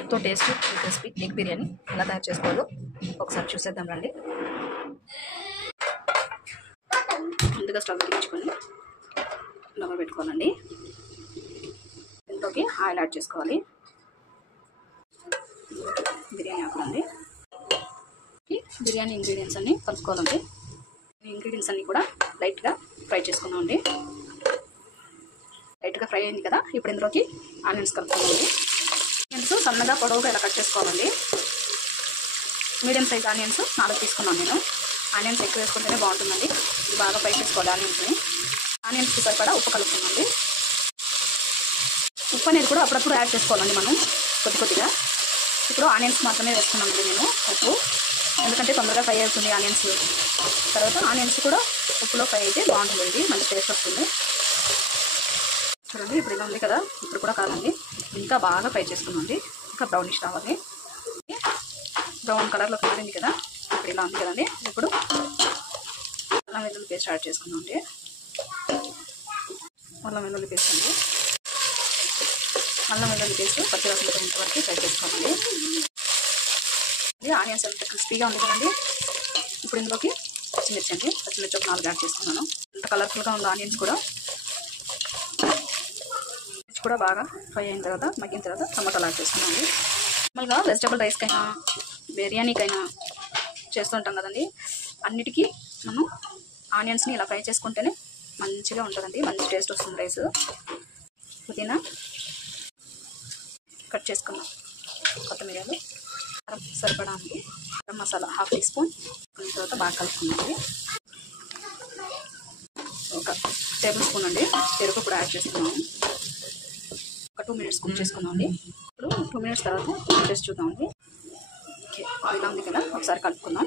ఎంతో tasty crispy egg biryani ఎలా తయారు చేసుకోవాలో ఒకసారి చూసేద్దాం రండి. ముందుగా స్టవ్ వెలిగించుకొని డబల్ పెట్టుకోవాలండి. ఇంట్లోకి ఆయిల్ యాడ్ చేసుకోవాలి. బిర్యానీ ఆకులండి. బిర్యానీ ఇంగ్రీడియంట్స్ అన్నీ కలుపుకోవాలండి. ఇంగ్రీడియంట్స్ అన్నీ కూడా లైట్గా ఫ్రై చేసుకున్నామండి. లైట్గా ఫ్రై అయింది కదా, ఇప్పుడు ఇందులోకి ఆనియన్స్ కలుపుకోవాలి. ఆనియన్స్ సన్నగా పొడవుగా ఇలా కట్ చేసుకోవాలండి. మీడియం సైజ్ ఆనియన్స్ 4 తీసుకున్నాను నేను. ఆనియన్స్ ఎక్కువ వేసుకుంటేనే బాగుంటుందండి. బాగా ఫ్రై చేసుకోవాలి ఆనియన్స్ని. ఆనియన్స్కి సరిపడా ఉప్పు కలుపుకుందండి. ఉప్పు అనేది కూడా అప్పుడప్పుడు యాడ్ చేసుకోవాలండి మనం కొద్దిగా. ఇప్పుడు ఆనియన్స్ మాత్రమే వేసుకున్నామండి నేను ఉప్పు, ఎందుకంటే తొందరగా ఫ్రై అవుతుంది ఆనియన్స్. తర్వాత ఆనియన్స్ కూడా ఉప్పులో ఫ్రై అయితే బాగుంటుందండి, మంచి టేస్ట్ వస్తుంది. చూడండి ఇప్పుడు ఇలా ఉంది కదా, ఇప్పుడు కూడా కాదండి, ఇంకా బాగా ఫ్రై చేసుకుందామండి. ఇంకా బ్రౌనిష్ రావాలి. బ్రౌన్ కలర్లోకి మారింది కదా, ఇప్పుడు ఇలా ఉంది కదండి. ఇప్పుడు అల్లం వెల్లుల్లి పేస్ట్ యాడ్ చేసుకుందామండి. అల్లం వెల్లుల్లి పేస్ట్ అండి. అల్లం వెల్లుల్లి పేస్ట్ పచ్చివాసన పోయేంత వరకు ఫ్రై చేసుకోవాలి. ఆనియన్స్ ఎంత క్రిస్పీగా ఉంది కదండి. ఇప్పుడు ఇందులోకి పచ్చిమిర్చి అండి. పచ్చిమిర్చి ఒక 4 యాడ్ చేసుకున్నాను. ఎంత కలర్ఫుల్గా ఉంది ఆనియన్స్ కూడా. కూడా బాగా ఫ్రై అయిన తర్వాత మగ్గిన తర్వాత టమాటాలు యాడ్ చేసుకున్నామండి. నార్మల్గా వెజిటబుల్ రైస్కైనా బిర్యానీకైనా చేస్తుంటాం కదండి, అన్నిటికీ మనం ఆనియన్స్ని ఇలా ఫ్రై చేసుకుంటేనే మంచిగా ఉంటుందండి, మంచి టేస్ట్ వస్తుంది రైస్. పుదీనా కట్ చేసుకున్నాం, కొత్తిమీరలు సరిపడా అండి, గరం మసాలా 1/2 టీ స్పూన్. తర్వాత బాగా కలుపుకున్నామండి. ఒక టేబుల్ స్పూన్ అండి పెరుగు కూడా యాడ్ చేసుకున్నాము. ఒక 2 మినిట్స్ కుక్ చేసుకుందామండి. ఇప్పుడు 2 మినిట్స్ తర్వాత టేస్ట్ చూద్దామండి. ఓకే, ఇలా ఉంది కదా, ఒకసారి కలుపుకుందాం.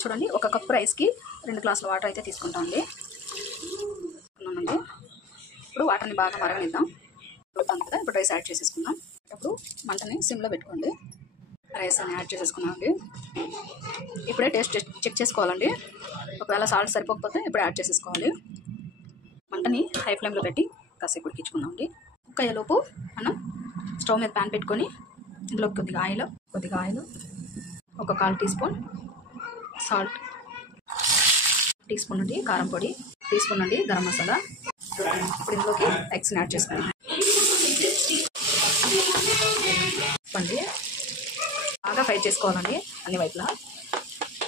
చూడండి, 1 కప్పు రైస్కి 2 గ్లాసుల వాటర్ అయితే తీసుకుంటామండి. ఇప్పుడు వాటర్ని బాగా మరగనిద్దాం. ఉడుకుతాం కదా, ఇప్పుడు రైస్ యాడ్ చేసేసుకుందాం. అప్పుడు మంటని సిమ్లో పెట్టుకోండి. రైస్ అని యాడ్ చేసేసుకున్నామండి. ఇప్పుడే టేస్ట్ చెక్ చేసుకోవాలండి. ఒకవేళ సాల్ట్ సరిపోకపోతే ఇప్పుడు యాడ్ చేసేసుకోవాలి. మంటని హై ఫ్లేమ్లో పెట్టి కాసేపు ఉడికించుకుందామండి. కుక్ అయ్యేలోపు మనం స్టవ్ మీద ప్యాన్ పెట్టుకొని ఇందులో కొద్దిగా ఆయిల్, ఒక 1/4 teaspoon salt, teaspoon అండి కారం పొడి, టీ స్పూన్ అండి గరం మసాలా. ఇప్పుడు ఇందులోకి ఎగ్స్ని యాడ్ చేసుకుందాం. అండి బాగా ఫ్రై చేసుకోవాలండి, అన్ని వైపులా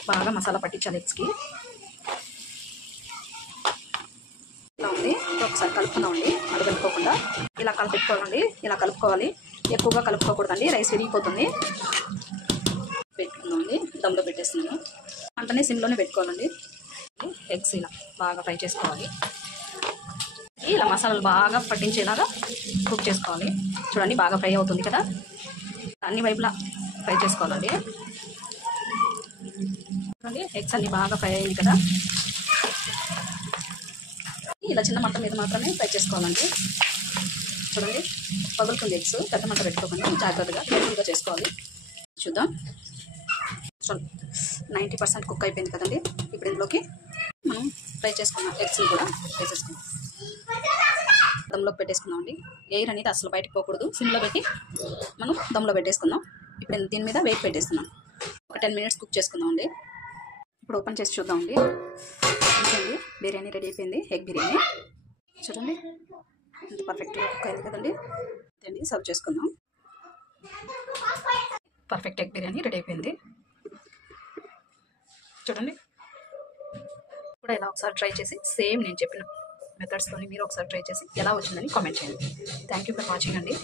బాగా మసాలా పట్టించాలి ఎగ్స్కి. ఇలా ఉంది, ఒకసారి కలుపుకుందామండి. అడుగనుకోకుండా ఇలా కలిపెట్టుకోవాలండి. ఇలా కలుపుకోవాలి, ఎక్కువగా కలుపుకోకూడదండి, రైస్ విరిగిపోతుంది. పెట్టుకుందామండి, దమ్లో పెట్టేస్తున్నాను. మంటని సిమ్లోనే పెట్టుకోవాలండి. ఎగ్స్ ఇలా బాగా ఫ్రై చేసుకోవాలి. ఇలా మసాలాలు బాగా పట్టించేలాగా కుక్ చేసుకోవాలి. చూడండి బాగా ఫ్రై అవుతుంది కదా, అన్ని వైపులా ఫ్రై చేసుకోవాలండి. చూడండి ఎగ్స్ అన్ని బాగా ఫ్రై అయింది కదా, ఇలా చిన్న మంట మీద మాత్రమే ఫ్రై చేసుకోవాలండి. చూడండి పగులుతుంది ఎగ్స్, పెద్ద మంట పెట్టుకోకండి, జాగ్రత్తగా కేర్ఫుల్గా చేసుకోవాలి. చూద్దాం, 90% కుక్ అయిపోయింది కదండి. ఇప్పుడు ఇందులోకి మనం ఫ్రై చేసుకున్నాం ఎగ్స్ని కూడా వేసేసుకుందాం. దమ్లో పెట్టేసుకుందామండి. ఎయిర్ అనేది అసలు బయటకు పోకూడదు, సిమ్లో పెట్టి మనం దమ్లో పెట్టేసుకుందాం. ఇప్పుడు దీని మీద వెయిట్ పెట్టేస్తున్నాం. ఒక 10 మినిట్స్ కుక్ చేసుకుందామండి. ఇప్పుడు ఓపెన్ చేసి చూద్దామండి. చూడండి బిర్యానీ రెడీ అయిపోయింది, ఎగ్ బిర్యానీ. చూడండి ఎంత పర్ఫెక్ట్గా కుక్ అయింది కదండి. అండి సర్వ్ చేసుకుందాం. పర్ఫెక్ట్ ఎగ్ బిర్యానీ రెడీ అయిపోయింది. చూడండి కూడా ఇలా ఒకసారి ట్రై చేసి సేమ్ నేను చెప్పిన మెథడ్స్తోని మీరు ఒకసారి ట్రై చేసి ఎలా వచ్చిందని కామెంట్ చేయండి. థ్యాంక్ యూ ఫర్ వాచింగ్ అండి.